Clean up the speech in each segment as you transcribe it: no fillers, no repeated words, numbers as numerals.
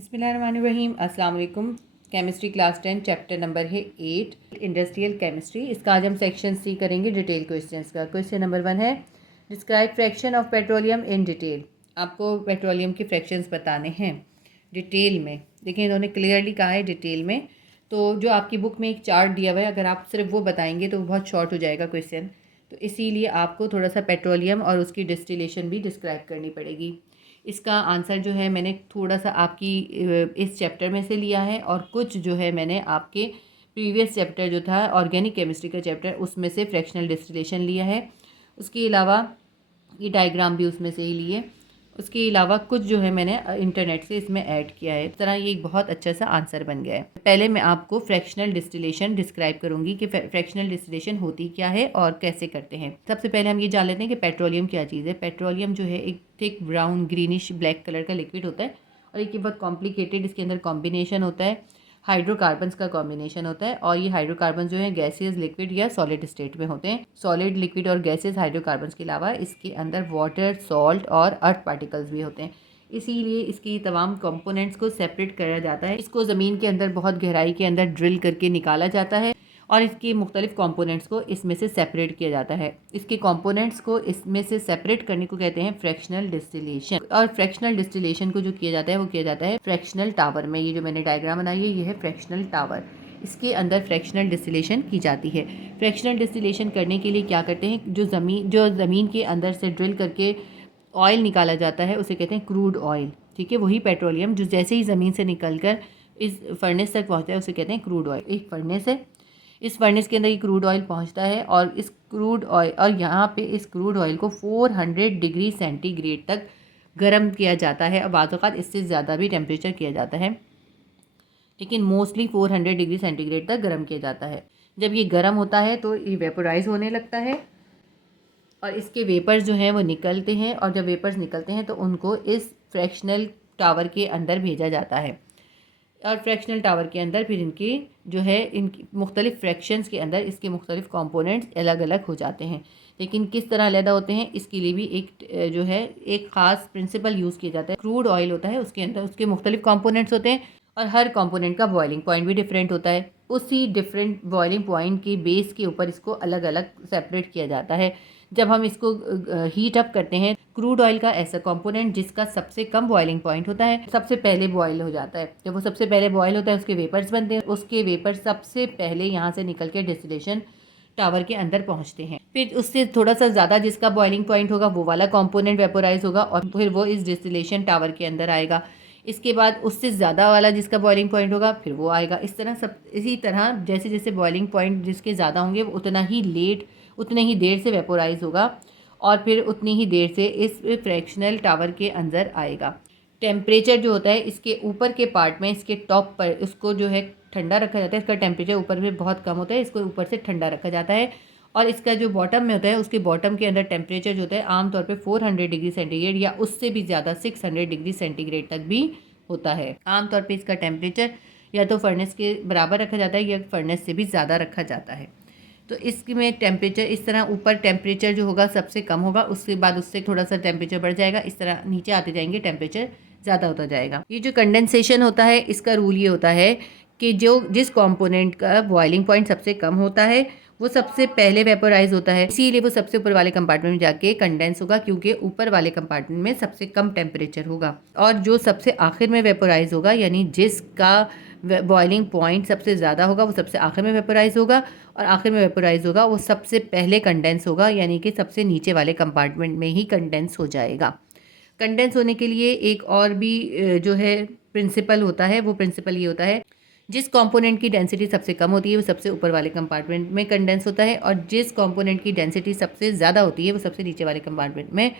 बिस्मिल्लाहिर्रहमानिर्रहीम। अस्सलाम वालेकुम। केमिस्ट्री क्लास 10 चैप्टर नंबर है 8 इंडस्ट्रियल केमिस्ट्री। इसका आज हम सेक्शन सी करेंगे डिटेल क्वेश्चंस का। क्वेश्चन नंबर 1 है describe fraction of petroleum in detail. आपको पेट्रोलियम के फ्रैक्शंस बताने हैं डिटेल में। देखिए इन्होंने क्लियरली कहा है डिटेल में। तो जो आपकी बुक में एक चार्ट दिया हुआ है, अगर आप सिर्फ वो बताएंगे तो बहुत शॉर्ट हो जाएगा क्वेश्चन। तो इसीलिए आपको थोड़ा सा पेट्रोलियम और उसकी डिस्टिलेशन भी डिस्क्राइब करनी पड़ेगी। इसका आंसर जो है मैंने थोड़ा सा आपकी इस चैप्टर में से लिया है और कुछ जो है मैंने आपके प्रीवियस चैप्टर जो था ऑर्गेनिक केमिस्ट्री का चैप्टर उसमें से फ्रैक्शनल डिस्टिलेशन लिया है। उसके अलावा ये डायग्राम भी उसमें से ही लिए। उसके अलावा कुछ जो है मैंने इंटरनेट से इसमें ऐड किया है। इस तरह ये एक बहुत अच्छा सा आंसर बन गया है। पहले मैं आपको फ्रैक्शनल डिस्टिलेशन डिस्क्राइब करूंगी कि फ्रैक्शनल डिस्टिलेशन होती क्या है और कैसे करते हैं। सबसे पहले हम ये जान लेते हैं कि पेट्रोलियम क्या चीज़ है। पेट्रोलियम जो है एक thick brown greenish black colour का लिक्विड होता है और एक बहुत कॉम्प्लिकेटेड इसके अंदर कॉम्बिनेशन होता है। हाइड्रोकार्बन्स का कॉम्बिनेशन होता है और ये हाइड्रोकार्बन जो है गैसियस लिक्विड या सॉलिड स्टेट में होते हैं। सॉलिड लिक्विड और गैसेस हाइड्रोकार्बन्स के अलावा इसके अंदर वाटर, सॉल्ट और अर्थ पार्टिकल्स भी होते हैं। इसीलिए इसकी तमाम कंपोनेंट्स को सेपरेट करा जाता है। इसको ज़मीन के अंदर बहुत गहराई के अंदर ड्रिल करके निकाला जाता है और इसके मुख्तलिफ कंपोनेंट्स को इसमें से सेपरेट किया जाता है। इसके कंपोनेंट्स को इसमें से सेपरेट करने को कहते हैं फ्रैक्शनल डिस्टिलेशन। और फ्रैक्शनल डिस्टिलेशन को जो किया जाता है वो किया जाता है फ्रैक्शनल टावर में। ये जो मैंने डायग्राम बनाई है ये है फ्रैक्शनल टावर। इसके अंदर फ्रैक्शनल डिस्टिलेशन की जाती है। फ्रैक्शनल डिस्टिलेशन करने के लिए क्या करते हैं, जो ज़मीन के अंदर से ड्रिल करके ऑयल निकाला जाता है उसे कहते हैं क्रूड ऑयल। ठीक है, वही पेट्रोलियम जो जैसे ही ज़मीन से निकलकर इस फर्नेस तक पहुँचता है उसे कहते हैं क्रूड ऑयल। एक फर्नेस है, इस फर्नेस के अंदर ये क्रूड ऑयल पहुंचता है और इस क्रूड ऑयल और यहाँ पे इस क्रूड ऑयल को 400 डिग्री सेंटीग्रेड तक गर्म किया जाता है और बाज़ औक़ात इससे ज़्यादा भी टेम्परेचर किया जाता है, लेकिन मोस्टली 400 डिग्री सेंटीग्रेड तक गर्म किया जाता है। जब ये गर्म होता है तो ये वेपोराइज होने लगता है और इसके वेपर्स जो हैं वो निकलते हैं और जब वेपर्स निकलते हैं तो उनको इस फ्रैक्शनल टावर के अंदर भेजा जाता है और फ्रैक्शनल टावर के अंदर फिर इनकी जो है इनकी मुख्तलिफ फ्रैक्शंस के अंदर इसके मुख्तलिफ कंपोनेंट्स अलग अलग हो जाते हैं। लेकिन किस तरह अलहदा होते हैं इसके लिए भी एक जो है एक ख़ास प्रिंसिपल यूज़ किया जाता है। क्रूड ऑयल होता है, उसके अंदर उसके मुख्तलिफ कंपोनेंट्स होते हैं और हर कंपोनेंट का बॉइलिंग पॉइंट भी डिफरेंट होता है। उसी डिफरेंट बॉइलिंग पॉइंट के बेस के ऊपर इसको अलग अलग सेपरेट किया जाता है। जब हम इसको हीट अप करते हैं, क्रूड ऑयल का ऐसा कंपोनेंट जिसका सबसे कम बॉइलिंग पॉइंट होता है सबसे पहले बॉयल हो जाता है। जब वो सबसे पहले बॉयल होता है उसके वेपर्स बनते हैं, उसके वेपर सबसे पहले यहाँ से निकल के डिस्टिलेशन टावर के अंदर पहुँचते हैं। फिर उससे थोड़ा सा ज़्यादा जिसका बॉइलिंग पॉइंट होगा वो वाला कंपोनेंट वेपोराइज होगा और फिर वो इस डिस्टिलेशन टावर के अंदर आएगा। इसके बाद उससे ज़्यादा वाला जिसका बॉइलिंग पॉइंट होगा फिर वो आएगा। इस तरह सब इसी तरह जैसे जैसे बॉइलिंग पॉइंट जिसके ज़्यादा होंगे वो उतने ही देर से वेपोराइज होगा और फिर उतनी ही देर से इस फ्रैक्शनल टावर के अंदर आएगा। टेम्परेचर जो होता है इसके ऊपर के पार्ट में, इसके टॉप पर उसको जो है ठंडा रखा जाता है। इसका टेम्परेचर ऊपर में बहुत कम होता है, इसको ऊपर से ठंडा रखा जाता है। और इसका जो बॉटम में होता है उसके बॉटम के अंदर टेम्परेचर जो होता है आमतौर पे 400 डिग्री सेंटीग्रेड या उससे भी ज़्यादा 600 डिग्री सेंटीग्रेड तक भी होता है। आमतौर पे इसका टेम्परेचर या तो फर्नेस के बराबर रखा जाता है या फर्नेस से भी ज़्यादा रखा जाता है। तो इसमें टेम्परेचर इस तरह ऊपर टेम्परेचर जो होगा सबसे कम होगा, उसके बाद उससे थोड़ा सा टेम्परेचर बढ़ जाएगा, इस तरह नीचे आते जाएंगे टेम्परेचर ज़्यादा होता जाएगा। ये जो कंडेंसेशन होता है इसका रूल ये होता है कि जिस कंपोनेंट का बॉइलिंग पॉइंट सबसे कम होता है वो सबसे पहले वेपोराइज होता है, इसीलिए वो सबसे ऊपर वाले कंपार्टमेंट में जाके कंडेंस होगा क्योंकि ऊपर वाले कंपार्टमेंट में सबसे कम टेम्परेचर होगा। और जो सबसे आखिर में वेपोराइज होगा यानी जिसका बॉइलिंग पॉइंट सबसे ज़्यादा होगा वो सबसे आखिर में वेपोराइज होगा और आखिर में वेपोराइज होगा वो सबसे पहले कंडेंस होगा यानी कि सबसे नीचे वाले कंपार्टमेंट में ही कंडेंस हो जाएगा। कंडेंस होने के लिए एक और भी जो है प्रिंसिपल होता है, वो प्रिंसिपल ये होता है जिस कंपोनेंट की डेंसिटी सबसे कम होती है वो सबसे ऊपर वाले कंपार्टमेंट में कंडेंस होता है और जिस कंपोनेंट की डेंसिटी सबसे ज़्यादा होती है वो सबसे नीचे वाले कंपार्टमेंट में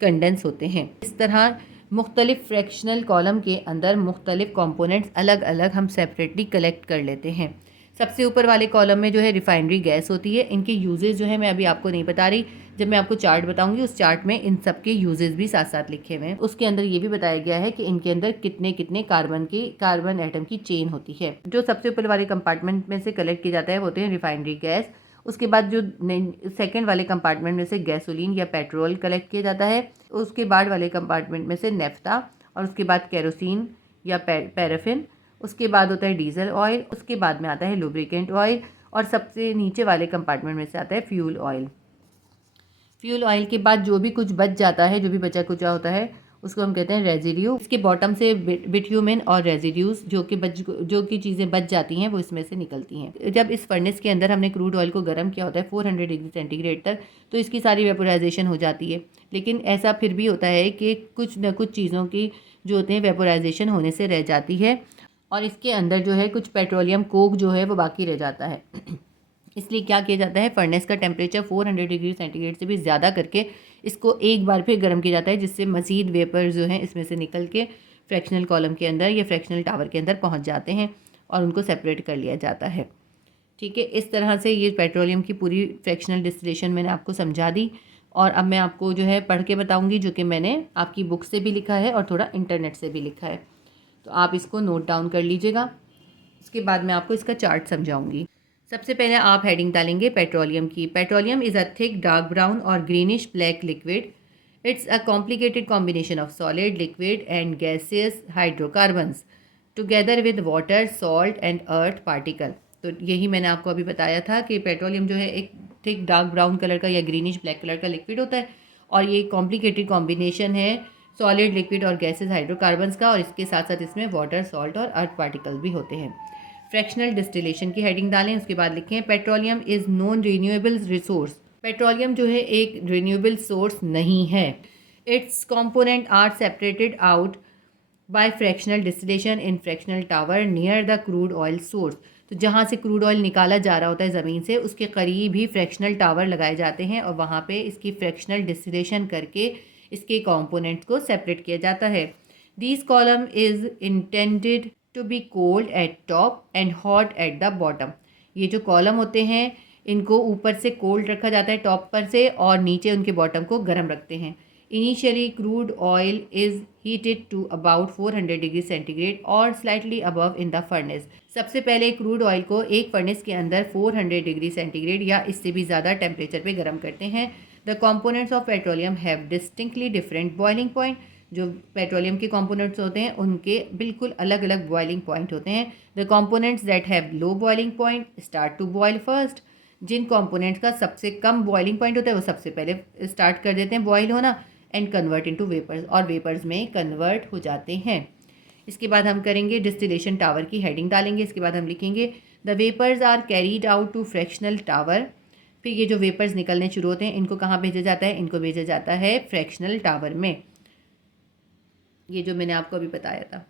कंडेंस होते हैं। इस तरह मुख्तलिफ फ्रैक्शनल कॉलम के अंदर मुख्तलिफ कंपोनेंट्स अलग अलग हम सेपरेटली कलेक्ट कर लेते हैं। सबसे ऊपर वाले कॉलम में जो है रिफाइनरी गैस होती है। इनके यूजेस जो है मैं अभी आपको नहीं बता रही, जब मैं आपको चार्ट बताऊंगी उस चार्ट में इन सब के यूजेस भी साथ साथ लिखे हुए हैं। उसके अंदर ये भी बताया गया है कि इनके अंदर कितने कितने कार्बन एटम की चेन होती है। जो सबसे ऊपर वाले कंपार्टमेंट में से कलेक्ट किया जाता है वो होते हैं रिफाइनरी गैस। उसके बाद जो सेकेंड वाले कंपार्टमेंट में से गैसोलीन या पेट्रोल कलेक्ट किया जाता है। उसके बाद वाले कंपार्टमेंट में से नेफ्ता और उसके बाद केरोसिन या पैराफिन, उसके बाद होता है डीजल ऑयल, उसके बाद में आता है लुब्रिकेंट ऑयल, और सबसे नीचे वाले कंपार्टमेंट में से आता है फ्यूल ऑयल। फ्यूल ऑयल के बाद जो भी कुछ बच जाता है, जो भी बचा कुचा होता है, उसको हम कहते हैं रेजिड्यू। इसके बॉटम से बिट्यूमेन और रेजिड्यूज जो कि चीज़ें बच जाती हैं वो इसमें से निकलती हैं। जब इस फर्नेस के अंदर हमने क्रूड ऑयल को गर्म किया होता है 400 डिग्री सेंटीग्रेड तक, तो इसकी सारी वेपोराइजेशन हो जाती है। लेकिन ऐसा फिर भी होता है कि कुछ न कुछ चीज़ों की जो होते हैं वेपोराइजेशन होने से रह जाती है, और इसके अंदर जो है कुछ पेट्रोलियम कोक जो है वो बाकी रह जाता है। इसलिए क्या किया जाता है, फर्नेस का टेम्परेचर 400 डिग्री सेंटीग्रेड से भी ज़्यादा करके इसको एक बार फिर गर्म किया जाता है, जिससे मज़ीद वेपर जो हैं इसमें से निकल के फ्रैक्शनल कॉलम के अंदर या फ्रैक्शनल टावर के अंदर पहुंच जाते हैं और उनको सेपरेट कर लिया जाता है। ठीक है, इस तरह से ये पेट्रोलियम की पूरी फ्रैक्शनल डिस्टिलेशन मैंने आपको समझा दी, और अब मैं आपको जो है पढ़ के बताऊँगी, जो कि मैंने आपकी बुक से भी लिखा है और थोड़ा इंटरनेट से भी लिखा है, तो आप इसको नोट डाउन कर लीजिएगा। उसके बाद मैं आपको इसका चार्ट समझाऊंगी। सबसे पहले आप हेडिंग डालेंगे पेट्रोलियम की। Petroleum is a thick dark brown और greenish black liquid. It's a complicated combination of solid, liquid and gaseous hydrocarbons together with water, salt and earth particle. तो यही मैंने आपको अभी बताया था कि पेट्रोलियम जो है एक थिक डार्क ब्राउन कलर का या ग्रीनिश ब्लैक कलर का लिक्विड होता है, और ये कॉम्प्लिकेटेड कॉम्बिनेशन है सॉलिड, लिक्विड और गैसेस हाइड्रोकार्बन्स का, और इसके साथ साथ इसमें वाटर, सॉल्ट और अर्थ पार्टिकल भी होते हैं। फ्रैक्शनल डिस्टिलेशन की हेडिंग डालें, उसके बाद लिखें petroleum is non renewable resource. Petroleum जो है एक रिन्यूएबल सोर्स नहीं है। Its component are separated out by fractional distillation in fractional tower near the crude oil source. तो जहाँ से क्रूड ऑयल निकाला जा रहा होता है ज़मीन से, उसके करीब ही फ्रैक्शनल टावर लगाए जाते हैं, और वहाँ पे इसकी फ्रैक्शनल डिस्टिलेशन करके इसके कंपोनेंट्स को सेपरेट किया जाता है। This column is intended to be cold at top and hot at the bottom. ये जो कॉलम होते हैं इनको ऊपर से कोल्ड रखा जाता है टॉप पर से, और नीचे उनके बॉटम को गर्म रखते हैं। Initially crude oil is heated to about 400 degree centigrade और slightly above in the furnace. सबसे पहले क्रूड ऑयल को एक फर्नेस के अंदर 400 डिग्री सेंटीग्रेड या इससे भी ज़्यादा टेम्परेचर पे गर्म करते हैं। The components of petroleum have distinctly different boiling point. जो पेट्रोलियम के कंपोनेंट्स होते हैं उनके बिल्कुल अलग अलग बॉइलिंग पॉइंट होते हैं। The components that have low boiling point start to boil first. जिन कंपोनेंट्स का सबसे कम बॉइलिंग पॉइंट होता है वो सबसे पहले स्टार्ट कर देते हैं बॉयल होना, एंड कन्वर्ट इनटू वेपर्स, और वेपर्स में कन्वर्ट हो जाते हैं। इसके बाद हम करेंगे डिस्टिलेशन टावर की हेडिंग डालेंगे। इसके बाद हम लिखेंगे the vapours are carried out to fractional tower. फिर ये जो वेपर्स निकलने शुरू होते हैं इनको कहाँ भेजा जाता है, इनको भेजा जाता है फ्रैक्शनल टावर में। ये जो मैंने आपको अभी बताया था।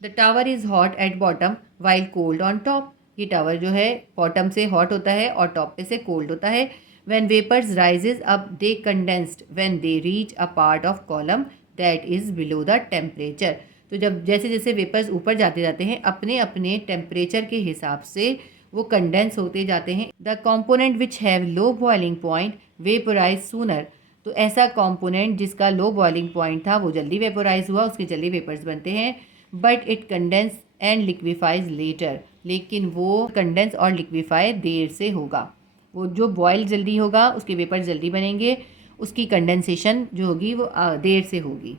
The tower is hot at bottom while cold on top. ये टावर जो है बॉटम से हॉट होता है और टॉप पे से कोल्ड होता है। When vapours rises up they condensed when they reach a part of column that is below the temperature. तो जब जैसे जैसे वेपर्स ऊपर जाते जाते हैं अपने अपने टेम्परेचर के हिसाब से वो कंडेंस होते जाते हैं। The component which have low boiling point vaporise sooner. तो ऐसा कंपोनेंट जिसका लो बॉइलिंग पॉइंट था वो जल्दी वेपोराइज हुआ, उसके जल्दी वेपर्स बनते हैं। But it condense and liquefies later. लेकिन वो कंडेंस और लिक्विफाई देर से होगा। वो जो बॉयल जल्दी होगा उसके वेपर्स जल्दी बनेंगे, उसकी कंडेंसेशन जो होगी वो देर से होगी।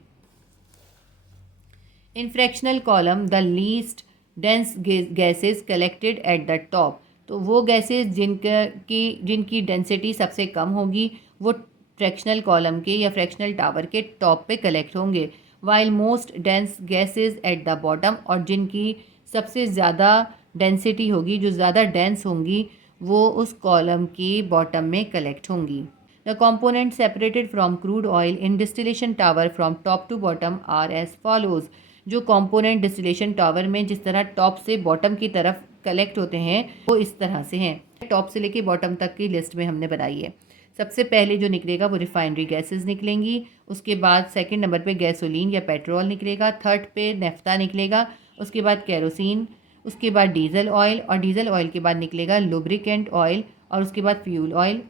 In fractional column the least dense gases collected at the top. तो वो गैसेस जिनकी डेंसिटी सबसे कम होगी वो फ्रैक्शनल कॉलम के या फ्रैक्शनल टावर के टॉप पे कलेक्ट होंगे। While most dense gases at the bottom, और जिनकी सबसे ज़्यादा डेंसिटी होगी, जो ज़्यादा डेंस होंगी, वो उस कॉलम की बॉटम में कलेक्ट होंगी। The component separated from crude oil in distillation tower from top to bottom are as follows. जो कॉम्पोनेंट डिस्टिलेशन टावर में जिस तरह टॉप से बॉटम की तरफ कलेक्ट होते हैं वो इस तरह से हैं। टॉप से लेके बॉटम तक की लिस्ट में हमने बनाई है। सबसे पहले जो निकलेगा वो रिफाइनरी गैसेस निकलेंगी। उसके बाद सेकंड नंबर पे गैसोलीन या पेट्रोल निकलेगा। थर्ड पे नेफ्ता निकलेगा। उसके बाद केरोसिन, उसके बाद डीजल ऑयल, और डीजल ऑयल के बाद निकलेगा लुब्रिकेंट ऑयल, और उसके बाद फ्यूल ऑयल,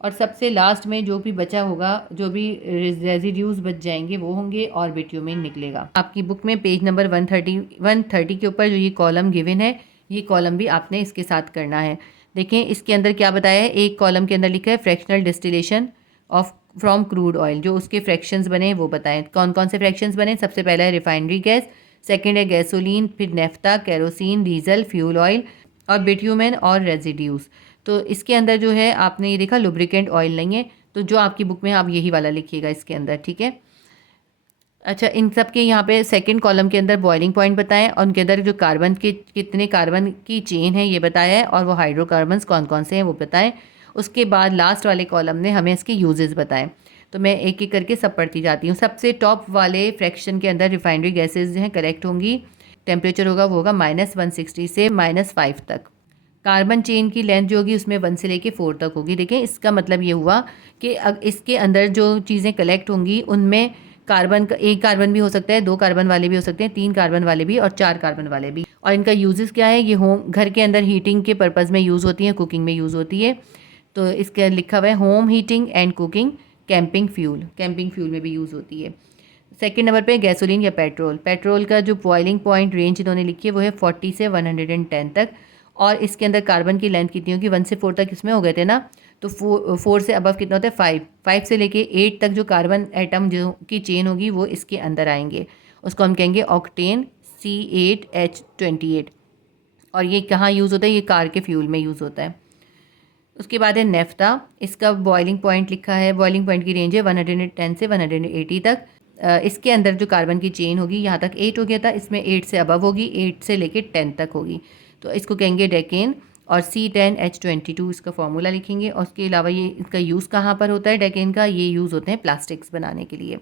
और सबसे लास्ट में जो भी बचा होगा, जो भी रेजिड्यूज बच जाएंगे वो होंगे, और बिट्यूमेन निकलेगा। आपकी बुक में पेज नंबर 130 के ऊपर जो ये कॉलम गिवन है, ये कॉलम भी आपने इसके साथ करना है। देखें इसके अंदर क्या बताया है। एक कॉलम के अंदर लिखा है fractional distillation of from crude oil, जो उसके फ्रैक्शंस बने वो बताएं। कौन कौन से फ्रैक्शंस बने? सबसे पहला है रिफाइनरी गैस, सेकंड है गैसोलीन, फिर naphtha, kerosene, diesel, fuel oil और बिट्यूमेन और रेजिड्यूज। तो इसके अंदर जो है आपने ये देखा लुब्रिकेंट ऑयल नहीं है, तो जो आपकी बुक में आप यही वाला लिखिएगा इसके अंदर, ठीक है। अच्छा, इन सब के यहाँ पे सेकंड कॉलम के अंदर बॉइलिंग पॉइंट बताएं और उनके अंदर जो कार्बन के कितने कार्बन की चेन है ये बताया है, और वो हाइड्रोकार्बन्स कौन कौन से हैं वो बताएं। उसके बाद लास्ट वाले कॉलम ने हमें इसके यूजेस बताएं। तो मैं एक एक करके सब पढ़ती जाती हूँ। सबसे टॉप वाले फ्रैक्शन के अंदर रिफाइनरी गैसेज जो हैं करेक्ट होंगी। टेम्परेचर होगा वो होगा -160 से -5 तक। कार्बन चेन की लेंथ जो होगी उसमें 1 से लेके 4 तक होगी। देखिए, इसका मतलब ये हुआ कि इसके अंदर जो चीज़ें कलेक्ट होंगी उनमें कार्बन का एक कार्बन भी हो सकता है, 2 कार्बन वाले भी हो सकते हैं, 3 कार्बन वाले भी और 4 कार्बन वाले भी। और इनका यूजेस क्या है? ये होम घर के अंदर हीटिंग के पर्पज़ में यूज़ होती है, कुकिंग में यूज़ होती है। तो इसका लिखा हुआ है home heating and cooking, camping fuel में भी यूज़ होती है। सेकंड नंबर पे गैसोलीन या पेट्रोल। पेट्रोल का जो बॉइलिंग पॉइंट रेंज इन्होंने लिखी है वो है 40 से 110 तक। और इसके अंदर कार्बन की लेंथ कितनी होगी? 1 से 4 तक इसमें हो गए थे ना, तो 4 से अबव कितना होता है? 5 से लेके 8 तक जो कार्बन एटम जो की चेन होगी वो इसके अंदर आएंगे। उसको हम कहेंगे ऑक्टेन C8H28। और ये कहाँ यूज़ होता है? ये कार के फ्यूल में यूज़ होता है। उसके बाद है नेफ्ता। इसका बॉइलिंग पॉइंट लिखा है, बॉइलिंग पॉइंट की रेंज है 110 से 180 तक। इसके अंदर जो कार्बन की चेन होगी यहाँ तक 8 हो गया था, इसमें 8 से अबव होगी, 8 से लेके 10 तक होगी। तो इसको कहेंगे डेकेन और C10H22 इसका फॉर्मूला लिखेंगे। और उसके अलावा ये इसका यूज़ कहाँ पर होता है डेकेन का? ये यूज़ होते हैं प्लास्टिक्स बनाने के लिए।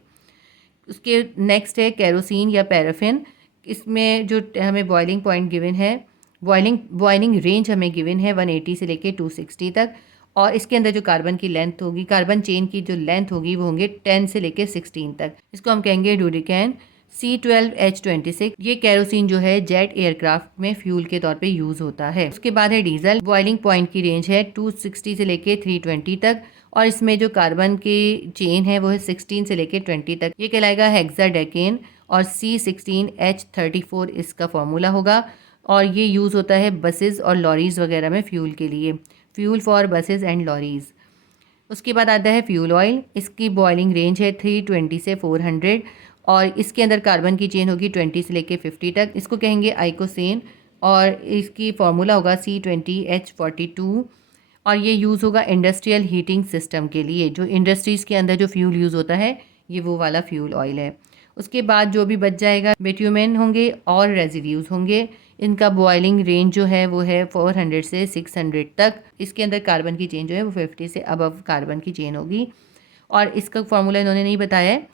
उसके नेक्स्ट है केरोसिन या पैराफिन। इसमें जो हमें बॉइलिंग पॉइंट गिवन है, बॉइलिंग रेंज हमें गिवन है 180 से लेके 260 तक। और इसके अंदर जो कार्बन की लेंथ होगी, कार्बन चेन की जो लेंथ होगी वो होंगे 10 से लेके 16 तक। इसको हम कहेंगे डुडिकैन C12H26। ये केरोसिन जो है जेट एयरक्राफ्ट में फ्यूल के तौर पे यूज़ होता है। उसके बाद है डीजल। बॉइलिंग पॉइंट की रेंज है 260 से लेके 320 तक। और इसमें जो कार्बन की चेन है वो है 16 से लेके 20 तक। ये कहलाएगा हेक्साडेकेन और C16H34 इसका फॉर्मूला होगा। और ये यूज़ होता है बसेस और लॉरीज़ वगैरह में फ्यूल के लिए, फ्यूल फॉर बसेस एंड लॉरीज़। उसके बाद आता है फ्यूल ऑयल। इसकी बॉइलिंग रेंज है 320 से 400। और इसके अंदर कार्बन की चेन होगी 20 से लेके 50 तक। इसको कहेंगे आइकोसेन और इसकी फार्मूला होगा C20H42। और ये यूज़ होगा इंडस्ट्रियल हीटिंग सिस्टम के लिए। जो इंडस्ट्रीज़ के अंदर जो फ्यूल यूज़ होता है ये वो वाला फ्यूल ऑयल है। उसके बाद जो भी बच जाएगा बिट्यूमेन होंगे और रेजिड्यूज़ होंगे। इनका बॉइलिंग रेंज जो है वो है 400 से 600 तक। इसके अंदर कार्बन की चेन जो है वो 50 से अबव कार्बन की चेन होगी। और इसका फार्मूला इन्होंने नहीं बताया है।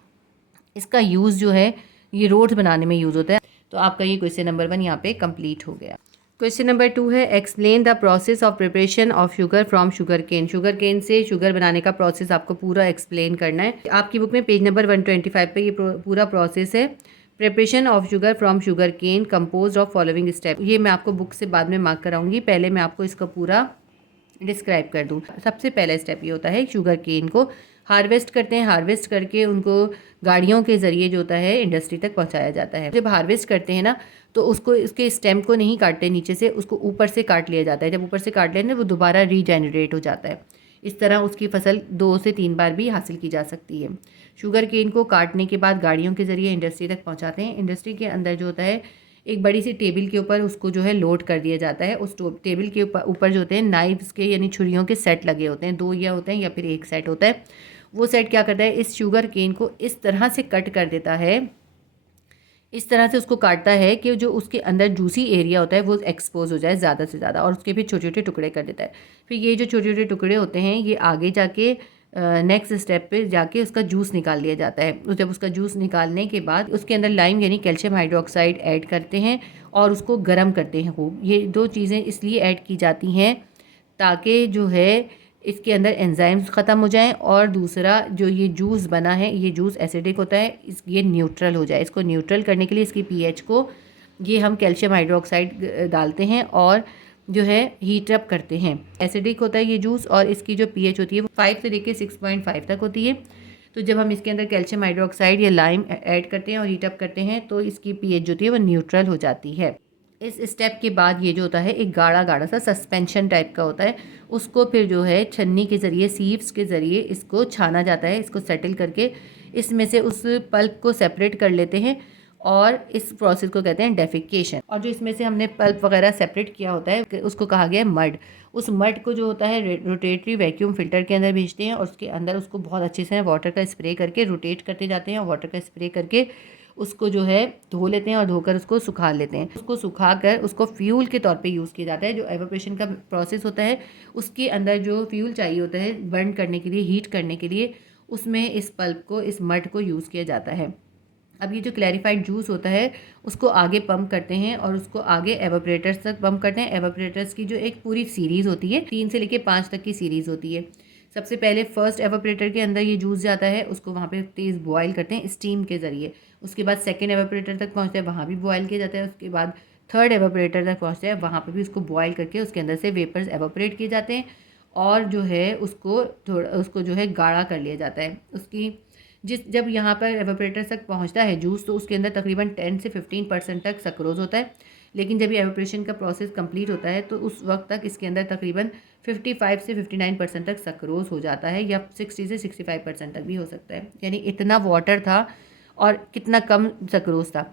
इसका यूज़ जो है ये रोड्स बनाने में यूज़ होता है। तो आपका ये क्वेश्चन नंबर 1 यहाँ पे कंप्लीट हो गया। क्वेश्चन नंबर 2 है explain the process of preparation of sugar from sugar cane. Sugar cane से शुगर बनाने का प्रोसेस आपको पूरा एक्सप्लेन करना है। आपकी बुक में पेज नंबर 125 पे ये पूरा प्रोसेस है। Preparation of sugar from sugar cane compose of following step. ये मैं आपको बुक से बाद में मार्क कराऊंगी, पहले मैं आपको इसका पूरा डिस्क्राइब कर दूँ। सबसे पहला स्टेप ये होता है शुगर केन को हार्वेस्ट करते हैं। हार्वेस्ट करके उनको गाड़ियों के ज़रिए जो होता है इंडस्ट्री तक पहुंचाया जाता है। जब हार्वेस्ट करते हैं ना तो उसको इसके स्टेम को नहीं काटते नीचे से, उसको ऊपर से काट लिया जाता है। जब ऊपर से काट लेते हैं वो दोबारा रीजेनरेट हो जाता है। इस तरह उसकी फसल 2 से 3 बार भी हासिल की जा सकती है। शुगर केन को काटने के बाद गाड़ियों के ज़रिए इंडस्ट्री तक पहुँचाते हैं। इंडस्ट्री के अंदर जो होता है एक बड़ी सी टेबल के ऊपर उसको जो है लोड कर दिया जाता है। उस टेबल के ऊपर जो होते हैं नाइफ्स के यानी छुरियों के सेट लगे होते हैं, 2 या होते हैं या फिर एक सेट होता है। वो सेट क्या करता है, इस शुगर केन को इस तरह से कट कर देता है, इस तरह से उसको काटता है कि जो उसके अंदर जूसी एरिया होता है वो एक्सपोज हो जाए ज़्यादा से ज़्यादा, और उसके फिर छोटे छोटे टुकड़े कर देता है। फिर ये जो छोटे छोटे टुकड़े होते हैं ये आगे जाके नेक्स्ट स्टेप पे जाके उसका जूस निकाल लिया जाता है। जब उसका जूस निकालने के बाद उसके अंदर लाइम यानी कैल्शियम हाइड्रोक्साइड ऐड करते हैं और उसको गर्म करते हैं खूब। ये 2 चीज़ें इसलिए ऐड की जाती हैं ताकि जो है इसके अंदर एंजाइम्स ख़त्म हो जाएं, और दूसरा जो ये जूस बना है ये जूस एसिडिक होता है, ये न्यूट्रल हो जाए। इसको न्यूट्रल करने के लिए इसकी पीएच को ये हम कैल्शियम हाइड्रोक्साइड डालते हैं और जो है हीट अप करते हैं। एसिडिक होता है ये जूस और इसकी जो पीएच होती है वो 5 से लेकर 6.5 तक होती है। तो जब हम इसके अंदर कैल्शियम हाइड्रोक्साइड या लाइम ऐड करते हैं और हीट अप करते हैं तो इसकी पीएच जो होती है वो न्यूट्रल हो जाती है। इस स्टेप के बाद ये जो होता है एक गाढ़ा गाढ़ा सा सस्पेंशन टाइप का होता है, उसको फिर जो है छन्नी के ज़रिए, सीव्स के ज़रिए इसको छाना जाता है। इसको सेटल करके इसमें से उस पल्प को सेपरेट कर लेते हैं और इस प्रोसेस को कहते हैं डेफिकेशन। और जो इसमें से हमने पल्प वगैरह सेपरेट किया होता है उसको कहा गया है मड। उस मड को जो होता है रोटेटरी वैक्यूम फिल्टर के अंदर भेजते हैं और उसके अंदर उसको बहुत अच्छे से वाटर का स्प्रे करके रोटेट करते जाते हैं और वाटर का स्प्रे करके उसको जो है धो लेते हैं और धोकर उसको सुखा लेते हैं। उसको सुखाकर उसको फ्यूल के तौर पे यूज़ किया जाता है। जो एवापोरेशन का प्रोसेस होता है उसके अंदर जो फ्यूल चाहिए होता है बर्न करने के लिए, हीट करने के लिए, उसमें इस पल्प को, इस मड को यूज़ किया जाता है। अब ये जो क्लैरिफाइड जूस होता है उसको आगे पंप करते हैं और उसको आगे एवापोरेटर्स तक पंप करते हैं। एवापोरेटर्स की जो एक पूरी सीरीज़ होती है, 3 से लेकर 5 तक की सीरीज़ होती है। सबसे पहले फर्स्ट एवापोरेटर के अंदर ये जूस जाता है, उसको वहाँ पे तेज़ बॉयल करते हैं स्टीम के ज़रिए। उसके बाद सेकेंड एवापोरेटर तक पहुँचता है, वहाँ भी बॉयल किया जाता है। उसके बाद थर्ड एवापोरेटर तक पहुँचता है, वहाँ पर भी उसको बॉयल करके उसके अंदर से वेपर्स एवापोरेट किए जाते हैं और जो है उसको जो है गाढ़ा कर लिया जाता है। उसकी जब यहाँ पर एवापोरेटर तक पहुँचता है जूस तो उसके अंदर तकरीबन 10 से 15% तक सक्रोज होता है। लेकिन जब ये एवापोरेशन का प्रोसेस कंप्लीट होता है तो उस वक्त तक इसके अंदर तकरीबन 55 से 59% तक सक्रोज हो जाता है या 60 से 65% तक भी हो सकता है। यानी इतना वाटर था और कितना कम सक्रोज था।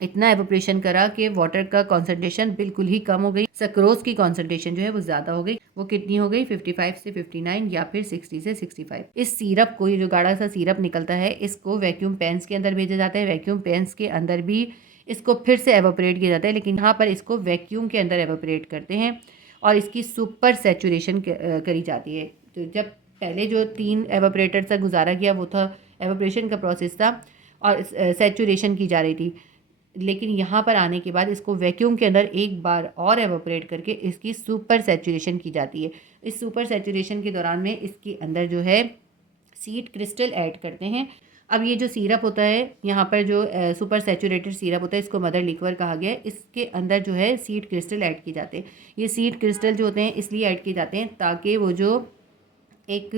इतना एवोपरेशन करा कि वाटर का कॉन्सेंट्रेशन बिल्कुल ही कम हो गई, सक्रोज की कॉन्सेंट्रेशन जो है वो ज़्यादा हो गई। वो कितनी हो गई? 55 से 59 या फिर 60 से 65। इस सिरप को, ये जो गाढ़ा सा सिरप निकलता है, इसको वैक्यूम पेन्स के अंदर भेजा जाता है। वैक्यूम पेन्स के अंदर भी इसको फिर से एवोपरेट किया जाता है, लेकिन यहाँ पर इसको वैक्यूम के अंदर एवोपरेट करते हैं और इसकी सुपर सैचुरेशन करी जाती है। तो जब पहले जो 3 एवोपरेटर से गुजारा गया वो था एवोपरेशन का प्रोसेस था और सैचुरेशन की जा रही थी, लेकिन यहाँ पर आने के बाद इसको वैक्यूम के अंदर एक बार और एवोपरेट करके इसकी सुपर सैचुरेशन की जाती है। इस सुपर सैचुरेशन के दौरान में इसके अंदर जो है सीड क्रिस्टल ऐड करते हैं। अब ये जो सिरप होता है, यहाँ पर जो सुपर सैचुरेटेड सिरप होता है, इसको मदर लिक्वर कहा गया है। इसके अंदर जो है सीड क्रिस्टल ऐड किए जाते हैं। ये सीड क्रिस्टल जो होते हैं इसलिए ऐड किए जाते हैं ताकि वो जो एक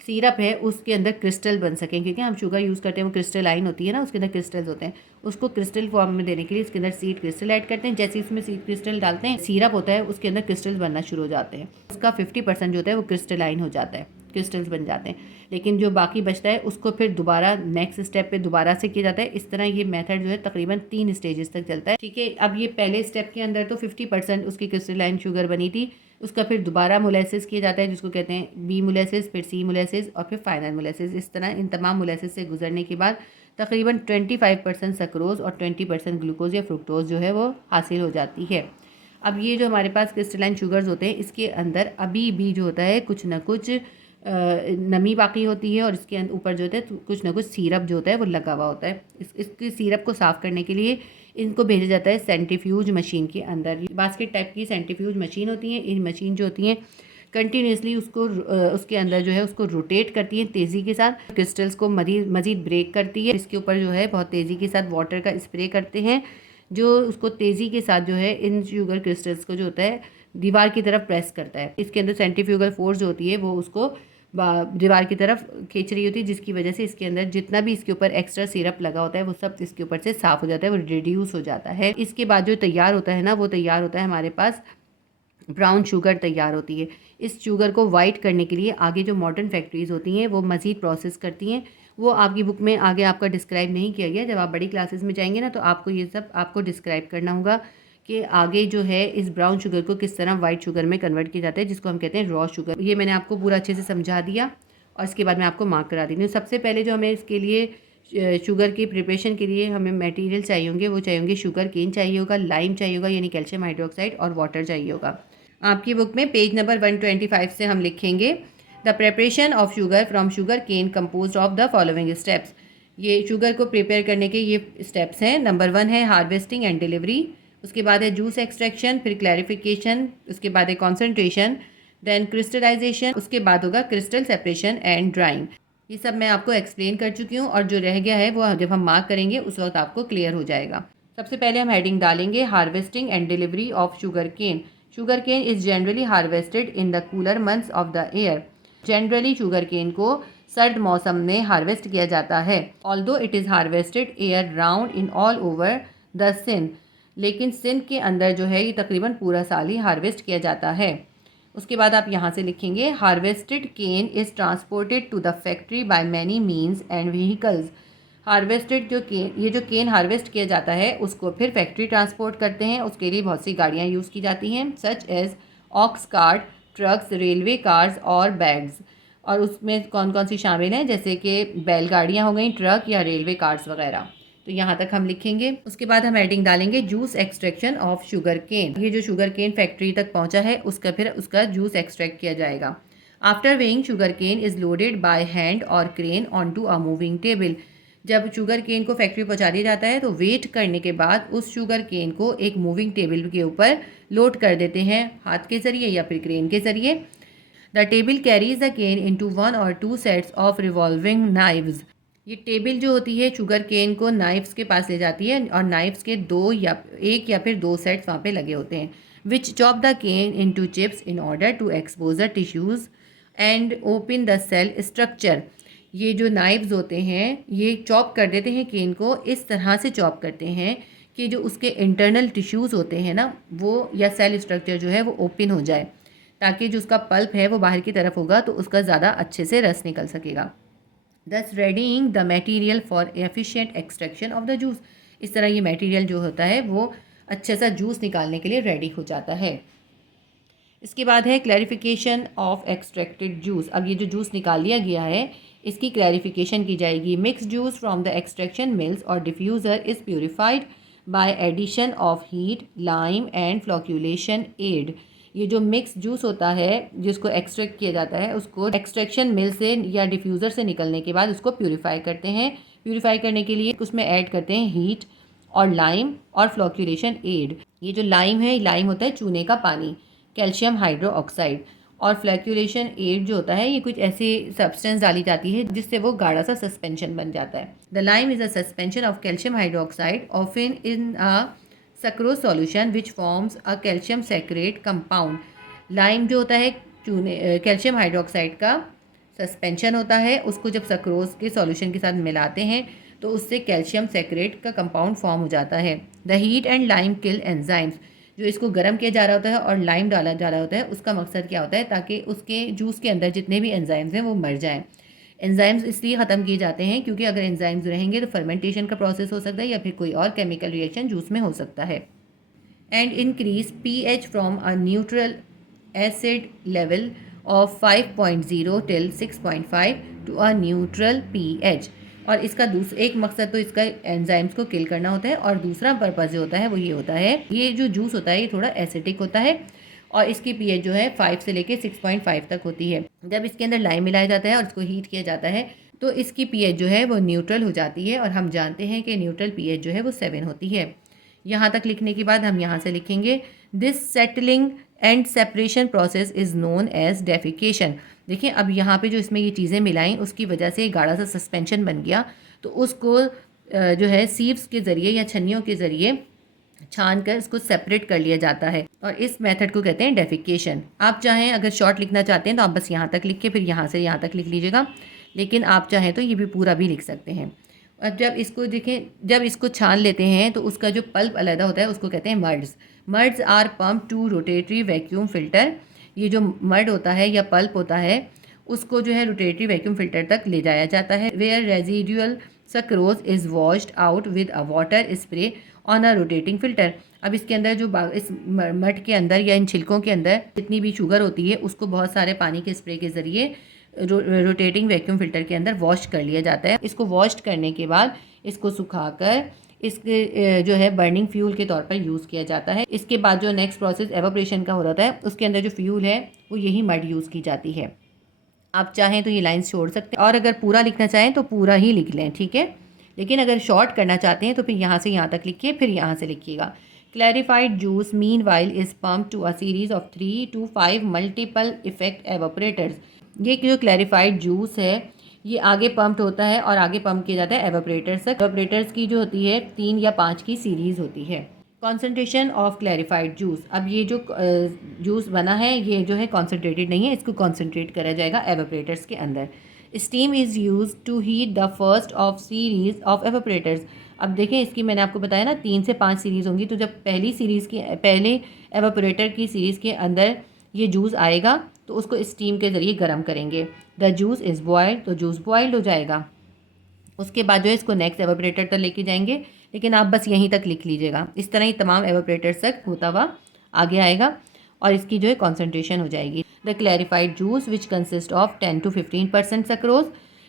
सिरप है उसके अंदर क्रिस्टल बन सकें, क्योंकि हम शुगर यूज़ करते हैं वो क्रिस्टलाइन होती है ना, उसके अंदर क्रिस्टल्स होते हैं। उसको क्रिस्टल फॉर्म में देने के लिए इसके अंदर सीड क्रिस्टल ऐड करते हैं। जैसे इसमें सीड क्रिस्टल डालते हैं, सिरप होता है उसके अंदर क्रिस्टल बनना शुरू हो जाते हैं। उसका 50% जो होता है वो क्रिस्टलाइन हो जाता है, क्रिस्टल्स बन जाते हैं। लेकिन जो बाकी बचता है उसको फिर दोबारा नेक्स्ट स्टेप पे दोबारा से किया जाता है। इस तरह ये मेथड जो है तकरीबन 3 स्टेजेस तक चलता है। ठीक है, अब ये पहले स्टेप के अंदर तो 50% उसकी क्रिस्टलाइन शुगर बनी थी, उसका फिर दोबारा मोलेसिस किया जाता है जिसको कहते हैं बी मोलेसिस, फिर सी मोलेसिस और फिर फाइनल मोलेसिस। इस तरह इन तमाम मोलेसिस से गुजरने के बाद तकरीबन 25% सक्रोज और 20% ग्लूकोज या फ्रुक्टोज जो है वो हासिल हो जाती है। अब ये जो हमारे पास क्रिस्टलाइन शुगर्स होते हैं इसके अंदर अभी भी जो होता है कुछ ना कुछ नमी बाकी होती है और इसके ऊपर जो होता है कुछ ना कुछ सिरप जो होता है वो लगा हुआ होता है। इसकी सिरप को साफ़ करने के लिए इनको भेजा जाता है सेंट्रीफ्यूज मशीन के अंदर। बास्केट टाइप की सेंट्रीफ्यूज मशीन होती है। इन मशीन जो होती हैं कंटिन्यूसली उसके अंदर जो है उसको रोटेट करती है तेज़ी के साथ, क्रिस्टल्स को मज़ीद ब्रेक करती है। इसके ऊपर जो है बहुत तेज़ी के साथ वाटर का स्प्रे करते हैं जो उसको तेज़ी के साथ जो है इन शुगर क्रिस्टल्स को जो होता है दीवार की तरफ प्रेस करता है। इसके अंदर सेंट्रीफ्यूगल फोर्स जो होती है वो उसको दीवार की तरफ खींच रही होती है, जिसकी वजह से इसके अंदर जितना भी इसके ऊपर एक्स्ट्रा सिरप लगा होता है वो सब इसके ऊपर से साफ़ हो जाता है, वो रिड्यूस हो जाता है। इसके बाद जो तैयार होता है ना, वो तैयार होता है हमारे पास ब्राउन शुगर तैयार होती है। इस शुगर को वाइट करने के लिए आगे जो मॉडर्न फैक्ट्रीज़ होती हैं वो मज़ीद प्रोसेस करती हैं। वो आपकी बुक में आगे आपका डिस्क्राइब नहीं किया गया। जब आप बड़ी क्लासेस में जाएंगे ना तो आपको ये सब आपको डिस्क्राइब करना होगा कि आगे जो है इस ब्राउन शुगर को किस तरह वाइट शुगर में कन्वर्ट किया जाता है, जिसको हम कहते हैं रॉ शुगर। ये मैंने आपको पूरा अच्छे से समझा दिया और इसके बाद मैं आपको मार्क करा दी हूँ। सबसे पहले जो हमें इसके लिए शुगर की प्रिपरेशन के लिए हमें मटेरियल चाहिए होंगे, वो चाहिए होंगे शुगर केन चाहिए होगा, लाइम चाहिए होगा यानी कैल्शियम हाइड्रोक्साइड और वाटर चाहिए होगा। आपकी बुक में पेज नंबर 125 से हम लिखेंगे the preparation of sugar from sugar cane composed of the following steps. ये शुगर को प्रिपेयर करने के ये स्टेप्स हैं। नंबर 1 है हार्वेस्टिंग एंड डिलीवरी, उसके बाद है जूस एक्सट्रैक्शन, फिर क्लैरिफिकेशन, उसके बाद है कॉन्सेंट्रेशन, देन क्रिस्टलाइजेशन, उसके बाद होगा क्रिस्टल सेपरेशन एंड ड्राइंग। ये सब मैं आपको एक्सप्लेन कर चुकी हूँ और जो रह गया है वो जब हम मार्क करेंगे उस वक्त आपको क्लियर हो जाएगा। सबसे पहले हम हेडिंग डालेंगे harvesting and delivery of sugar cane. Sugar cane is generally harvested in the cooler months of the year. Generally sugar cane को सर्द मौसम में हार्वेस्ट किया जाता है। Although it is harvested year round in all over the Sindh, लेकिन सिंध के अंदर जो है ये तकरीबन पूरा साल ही हार्वेस्ट किया जाता है। उसके बाद आप यहाँ से लिखेंगे harvested cane is transported to the factory by many means and vehicles. Harvested जो केन, ये जो केन हार्वेस्ट किया जाता है उसको फिर फैक्ट्री ट्रांसपोर्ट करते हैं, उसके लिए बहुत सी गाड़ियाँ यूज़ की जाती हैं, such as ox cart, trucks, railway cars और बैग्स। और उसमें कौन कौन सी शामिल हैं, जैसे कि बैलगाड़ियाँ हो गई, ट्रक या रेलवे कार्स वगैरह। तो यहाँ तक हम लिखेंगे। उसके बाद हम एडिंग डालेंगे juice extraction of sugar cane. ये जो शुगर केन फैक्ट्री तक पहुँचा है उसका जूस एक्सट्रैक्ट किया जाएगा। After weighing sugar cane is loaded by hand और crane on to a moving table. जब शुगर केन को फैक्ट्री पहुँचा दिया जाता है तो वेट करने के बाद उस शुगर केन को एक मूविंग टेबल के ऊपर लोड कर देते हैं, हाथ के ज़रिए या फिर क्रेन के ज़रिए। The table carries the cane into 1 और 2 सेट्स ऑफ रिवॉल्विंग नाइव्स। ये टेबल जो होती है शुगर केन को नाइफ्स के पास ले जाती है और नाइफ्स के एक या फिर दो सेट्स वहाँ पे लगे होते हैं। Which chop the cane into chips in order to expose the tissues and open the cell structure. ये जो नाइफ्स होते हैं ये चॉप कर देते हैं केन को, इस तरह से चॉप करते हैं कि जो उसके इंटरनल टिश्यूज़ होते हैं ना वो या सेल स्ट्रक्चर जो है वो ओपन हो जाए, ताकि जो उसका पल्प है वो बाहर की तरफ होगा तो उसका ज़्यादा अच्छे से रस निकल सकेगा। Thus readying the material for efficient extraction of the juice. इस तरह ये मटेरियल जो होता है वो अच्छे सा जूस निकालने के लिए रेडी हो जाता है। इसके बाद है क्लैरिफिकेशन ऑफ एक्सट्रैक्टेड जूस। अब ये जो जूस निकाल लिया गया है इसकी क्लैरिफिकेशन की जाएगी। Mix juice from the extraction mills और diffuser is purified by addition of heat, lime and flocculation aid. ये जो मिक्स जूस होता है जिसको एक्सट्रैक्ट किया जाता है उसको एक्सट्रैक्शन मिल से या डिफ्यूज़र से निकलने के बाद उसको प्यूरीफाई करते हैं। प्यूरीफाई करने के लिए उसमें ऐड करते हैं हीट और लाइम और फ्लोक्यूलेशन एड। ये जो लाइम है, लाइम होता है चूने का पानी, कैल्शियम हाइड्रोक्साइड, और फ्लैक्यूलेशन एड जो होता है ये कुछ ऐसी सब्सटेंस डाली जाती है जिससे वो गाढ़ा सा सस्पेंशन बन जाता है। The lime is a suspension of calcium hydroxide often in a sucrose solution which forms a calcium sacred compound. Lime जो होता है चूने कैल्शियम हाइड्रोक्साइड का सस्पेंशन होता है, उसको जब सक्रोज के सॉल्यूशन के साथ मिलाते हैं तो उससे कैल्शियम सैक्रेट का कंपाउंड फॉर्म हो जाता है। The heat and lime kill enzymes. जो इसको गर्म किया जा रहा होता है और लाइम डाला जा रहा होता है उसका मकसद क्या होता है, ताकि उसके जूस के अंदर जितने भी एंजाइम्स हैं वो मर जाएं। एंजाइम्स इसलिए ख़त्म किए जाते हैं क्योंकि अगर एंजाइम्स रहेंगे तो फर्मेंटेशन का प्रोसेस हो सकता है या फिर कोई और केमिकल रिएक्शन जूस में हो सकता है। And increase pH from a neutral acid level of 5.0 till 6.5 to a neutral pH. और इसका एक मकसद तो इसका एंजाइम्स को किल करना होता है और दूसरा पर्पज़ जो होता है वो ये होता है, ये जो जूस होता है ये थोड़ा एसिडिक होता है और इसकी पीएच जो है 5 से लेके 6.5 तक होती है। जब इसके अंदर लाइम मिलाया जाता है और इसको हीट किया जाता है तो इसकी पीएच जो है वो न्यूट्रल हो जाती है और हम जानते हैं कि न्यूट्रल पीएच जो है वो 7 होती है। यहाँ तक लिखने के बाद हम यहाँ से लिखेंगे this settling and separation process is known as defecation. देखिए अब यहाँ पे जो इसमें ये चीज़ें मिलाई उसकी वजह से गाढ़ा सा सस्पेंशन बन गया, तो उसको जो है सीव्स के ज़रिए या छन्नियों के ज़रिए छान कर इसको सेपरेट कर लिया जाता है और इस मेथड को कहते हैं डेफिकेशन। आप चाहें अगर शॉर्ट लिखना चाहते हैं तो आप बस यहाँ तक लिख के फिर यहाँ से यहाँ तक लिख लीजिएगा, लेकिन आप चाहें तो ये भी पूरा भी लिख सकते हैं। और जब इसको देखें, जब इसको छान लेते हैं तो उसका जो पल्प अलग होता है उसको कहते हैं muds. Muds are pump to rotary vacuum filter. ये जो मर्ड होता है या पल्प होता है उसको जो है रोटेटरी वैक्यूम फिल्टर तक ले जाया जाता है, where residual sucrose is washed out with a water spray on a rotating filter. अब इसके अंदर जो इस मड के अंदर या इन छिलकों के अंदर जितनी भी शुगर होती है उसको बहुत सारे पानी के स्प्रे के ज़रिए रोटेटिंग वैक्यूम फिल्टर के अंदर वॉश कर लिया जाता है। इसको वॉश करने के बाद इसको सुखाकर इसके जो है बर्निंग फ्यूल के तौर पर यूज़ किया जाता है। इसके बाद जो नेक्स्ट प्रोसेस एवापोरेशन का हो रहा है उसके अंदर जो फ्यूल है वो यही मड यूज़ की जाती है। आप चाहें तो ये लाइन्स छोड़ सकते हैं और अगर पूरा लिखना चाहें तो पूरा ही लिख लें, ठीक है। लेकिन अगर शॉर्ट करना चाहते हैं तो फिर यहाँ से यहाँ तक लिखिए, फिर यहाँ से लिखिएगा। Clarified juice meanwhile is pump to a series of 3 to 5 multiple effect evaporators. ये जो क्लैरिफाइड जूस है ये आगे पंप्ड होता है और आगे पंप किया जाता है एवापोरेटर्स तक। एवापोरेटर्स की जो होती है 3 या 5 की सीरीज़ होती है। Concentration of clarified juice. अब ये जो जूस बना है ये जो है कॉन्सेंट्रेटेड नहीं है, इसको कॉन्सेंट्रेट करा जाएगा एवापोरेटर्स के अंदर। Steam is use to heat the first of series of evaporators. अब देखें इसकी मैंने आपको बताया ना 3 से 5 सीरीज़ होंगी, तो जब पहले एवापोरेटर की सीरीज़ के अंदर ये जूस आएगा तो उसको स्टीम के ज़रिए गर्म करेंगे। द जूस इज़ बॉयल्ड, तो जूस बॉयल्ड हो जाएगा। उसके बाद जो है इसको नेक्स्ट एवापोरेटर तक लेके जाएंगे, लेकिन आप बस यहीं तक लिख लीजिएगा। इस तरह ही तमाम एवापोरेटर्स तक होता हुआ आगे आएगा और इसकी जो है कॉन्सेंट्रेशन हो जाएगी। The clarified juice which consist of 10 to 15% sucrose,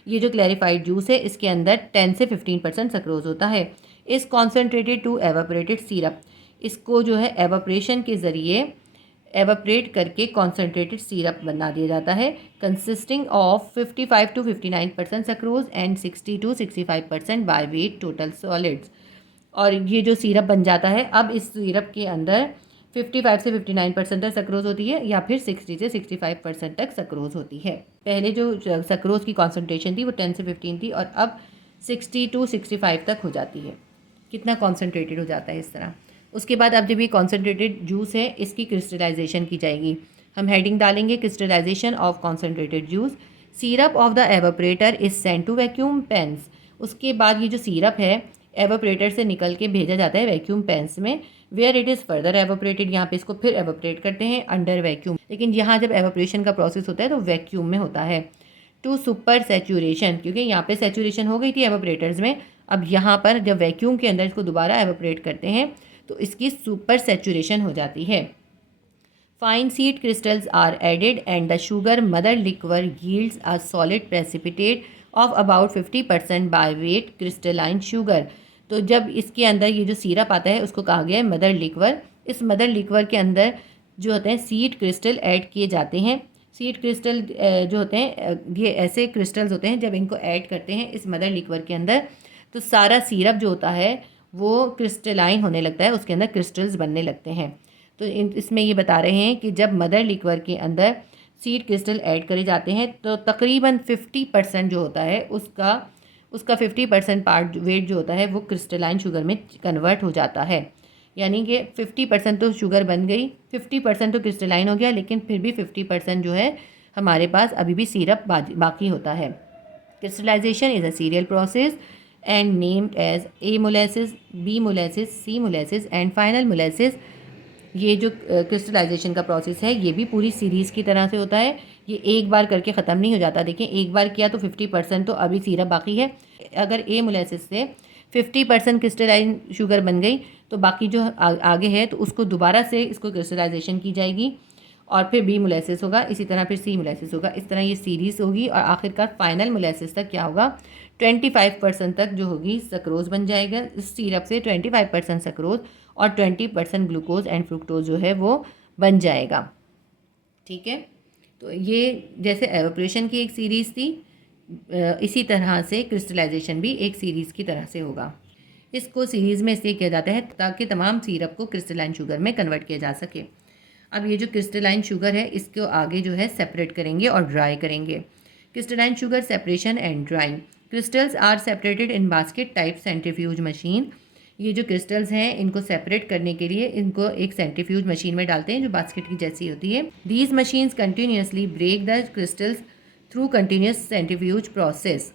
ये जो क्लैरिफाइड जूस है इसके अंदर 10 से 15% सक्रोज होता है। इस कॉन्सेंट्रेटेड टू एवापोरेटेड सिरप, इसको जो है एवापोरेशन के ज़रिए एवापोरेट करके कॉन्सेंट्रेटेड सिरप बना दिया जाता है, consisting of 55 to 59% sucrose and 60 to 65% by weight total solids. और ये जो सिरप बन जाता है, अब इस सिरप के अंदर 55 से 59% तक सक्रोज होती है या फिर 60 से 65% तक सक्रोज होती है। पहले जो सक्रोज की कॉन्सेंट्रेशन थी वो 10 से 15 थी और अब 60 to 65 तक हो जाती है। कितना कॉन्सेंट्रेटेड हो जाता है इस तरह। उसके बाद अब जब ये कॉन्सेंट्रेटेड जूस है इसकी क्रिस्टलाइजेशन की जाएगी। हम हेडिंग डालेंगे crystallisation of concentrated juice. Syrup of the evaporator is sent to vacuum pans. उसके बाद ये जो सिरप है एवापोरेटर से निकल के भेजा जाता है वैक्यूम पेन्स में, where it is further evaporated, यहाँ पे इसको फिर एवापोरेट करते हैं अंडर वैक्यूम। लेकिन यहाँ जब एवापोरेशन का प्रोसेस होता है तो वैक्यूम में होता है। टू सुपर सेचुरेशन, क्योंकि यहाँ पे सेचुरेशन हो गई थी एवापोरेटर्स में, अब यहाँ पर जब वैक्यूम के अंदर इसको दोबारा एवापोरेट करते हैं तो इसकी सुपर सेचुरेशन हो जाती है। Fine seed crystals are added and the sugar mother liquor yields a solid precipitate of about 50% by weight crystalline sugar. तो जब इसके अंदर ये जो सिरप आता है उसको कहा गया है मदर लिक्वर। इस मदर लिक्वर के अंदर जो होते हैं सीड क्रिस्टल ऐड किए जाते हैं। सीड क्रिस्टल जो होते हैं ये ऐसे क्रिस्टल्स होते हैं, जब इनको ऐड करते हैं इस मदर लिक्वर के अंदर तो सारा सिरप जो होता है वो क्रिस्टलाइन होने लगता है, उसके अंदर क्रिस्टल्स बनने लगते हैं। तो इसमें ये बता रहे हैं कि जब मदर लिक्वर के अंदर सीड क्रिस्टल ऐड करे जाते हैं तो तकरीबन 50% जो होता है उसका 50% पार्ट वेट जो होता है वो क्रिस्टलाइन शुगर में कन्वर्ट हो जाता है। यानी कि 50% तो शुगर बन गई, 50% तो क्रिस्टलाइन हो गया, लेकिन फिर भी 50% जो है हमारे पास अभी भी सिरप बाकी होता है। Crystallisation is a serial process and named as A molasses, B molasses, C molasses and final molasses। ये जो क्रिस्टलाइजेशन का प्रोसेस है ये भी पूरी सीरीज़ की तरह से होता है, ये एक बार करके ख़त्म नहीं हो जाता। देखिए एक बार किया तो 50% तो अभी सिरप बाकी है। अगर A मोलासेस से 50% क्रिस्टलाइन शुगर बन गई तो बाकी जो आगे है तो उसको दोबारा से इसको क्रिस्टलाइजेशन की जाएगी और फिर B मोलासेस होगा, इसी तरह फिर C मोलासेस होगा। इस तरह ये सीरीज़ होगी और आखिरकार फाइनल मोलासेस तक क्या होगा 25% तक जो होगी सक्रोज बन जाएगा। इस सिरप से 25% सक्रोज और 20% ग्लूकोज एंड फ्रुक्टोज जो है वो बन जाएगा। ठीक है, तो ये जैसे एवापोरेशन की एक सीरीज़ थी, इसी तरह से क्रिस्टलाइजेशन भी एक सीरीज़ की तरह से होगा। इसको सीरीज़ में इसलिए किया जाता है ताकि तमाम सिरप को क्रिस्टलाइन शुगर में कन्वर्ट किया जा सके। अब ये जो क्रिस्टलाइन शुगर है इसको आगे जो है सेपरेट करेंगे और ड्राई करेंगे। Crystalline sugar separation and drying. Crystals are separated in basket type centrifuge machine. ये जो क्रिस्टल्स हैं इनको सेपरेट करने के लिए इनको एक सेंट्रीफ्यूज मशीन में डालते हैं जो बास्केट की जैसी होती है। These machines continuously break the crystals through continuous centrifuge process.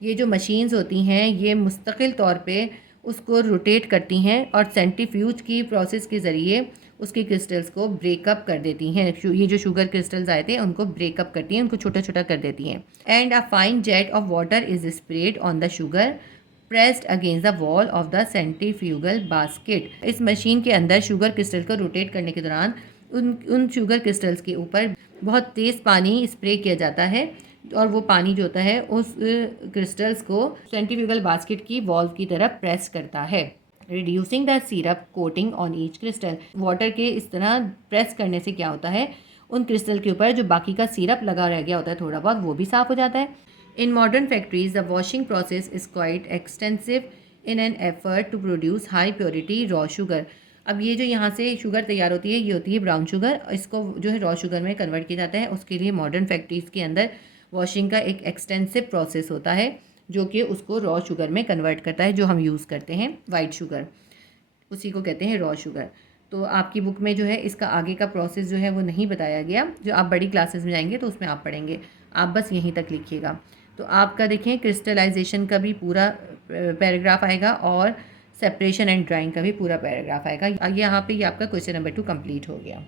ये जो मशीन्स होती हैं ये मुस्तकिल तौर पे उसको रोटेट करती हैं और सेंट्रीफ्यूज की प्रोसेस के ज़रिए उसके क्रिस्टल्स को ब्रेकअप कर देती हैं। ये जो शुगर क्रिस्टल्स आए थे उनको ब्रेकअप करती हैं, उनको छोटा छोटा कर देती हैं। And a fine jet of water is spread on the sugar pressed against the wall of the centrifugal basket. इस मशीन के अंदर शुगर क्रिस्टल को रोटेट करने के दौरान उन शुगर क्रिस्टल्स के ऊपर बहुत तेज़ पानी स्प्रे किया जाता है और वो पानी जो होता है उस क्रिस्टल्स को सेंट्रीफ्यूगल बास्केट की वॉल की तरफ प्रेस करता है, reducing the syrup coating on each crystal. Water के इस तरह प्रेस करने से क्या होता है उन क्रिस्टल के ऊपर जो बाकी का सिरप लगा रह गया होता है थोड़ा बहुत, वो भी साफ़ हो जाता है। In modern factories the washing process is quite extensive in an effort to produce high purity raw sugar. अब ये जो यहाँ से शुगर तैयार होती है ये होती है ब्राउन शुगर, इसको जो है रॉ शुगर में कन्वर्ट किया जाता है। उसके लिए मॉडर्न फैक्ट्रीज़ के अंदर वॉशिंग का एक एक्सटेंसिव प्रोसेस होता है जो कि उसको रॉ शुगर में कन्वर्ट करता है, जो हम यूज़ करते हैं वाइट शुगर, उसी को कहते हैं रॉ शुगर। तो आपकी बुक में जो है इसका आगे का प्रोसेस जो है वो नहीं बताया गया, जो आप बड़ी क्लासेस में जाएंगे तो उसमें आप पढ़ेंगे, आप बस यहीं तक लिखिएगा। तो आपका देखें क्रिस्टलाइजेशन का भी पूरा पैराग्राफ आएगा और सेपरेशन एंड ड्राइंग का भी पूरा पैराग्राफ आएगा। यहाँ पे ये आपका क्वेश्चन नंबर 2 कंप्लीट हो गया।